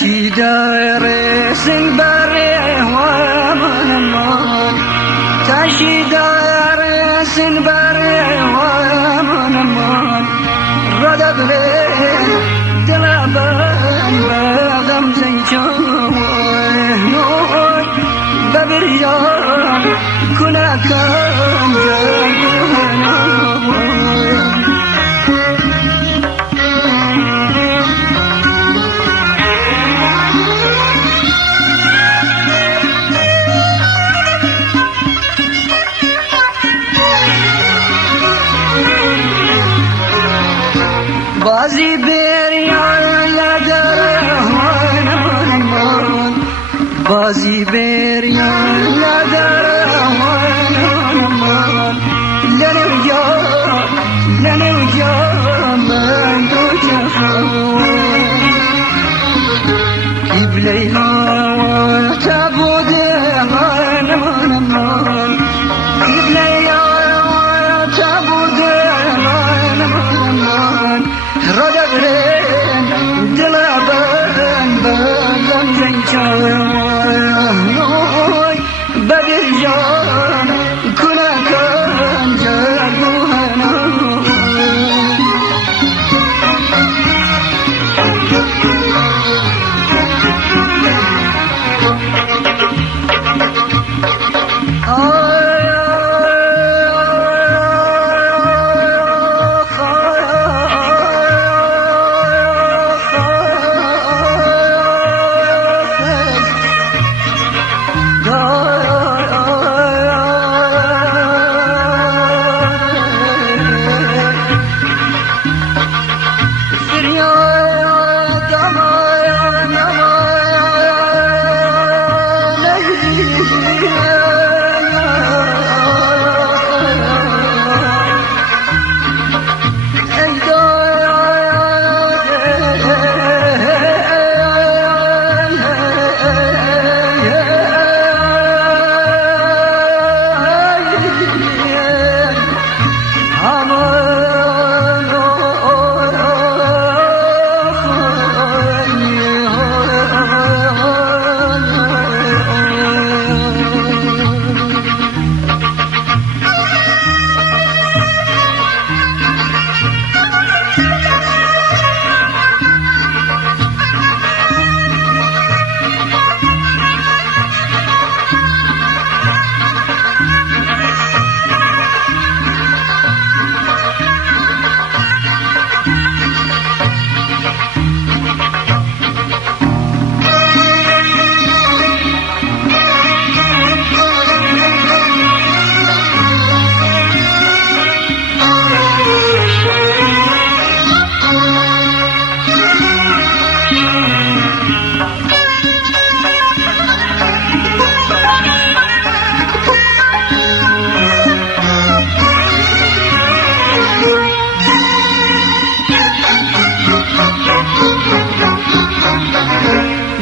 هرچی داره سن بره ومن من تشی داره سن بره ومن من رد بره دلبن بغم زیچان نوی ببریان کنکن بازی بریان لدر من بازی بریان لدر من لنو جا من دو جفا قبلی ها تبود من قبلی ها تبود من ردبرن دلبن بغم زنچان نوی ببرجان کنکن جرگوهنا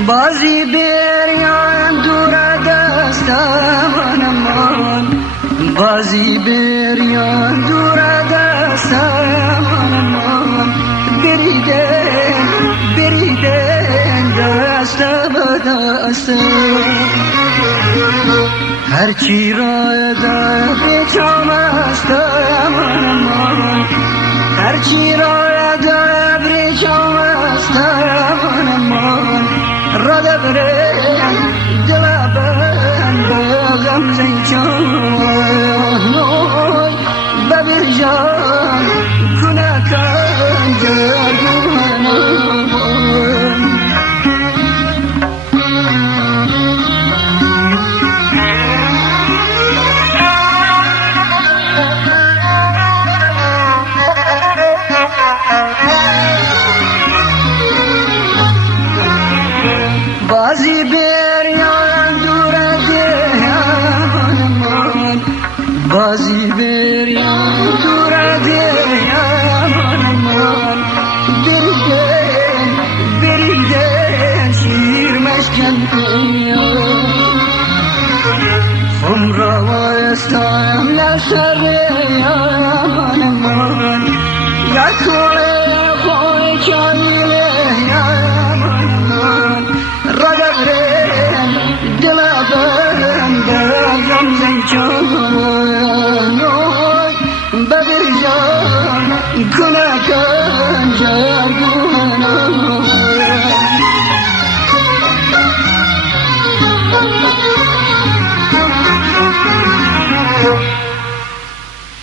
بازی بریان دور دست من بازی بریان دور دست من بریدن دست به دست هرچی را در بچم است من هرچی را در بچم است من رد برن دلبن بغم زیچان نوی ببرجان کنکن جرگوهنا کنه کنجا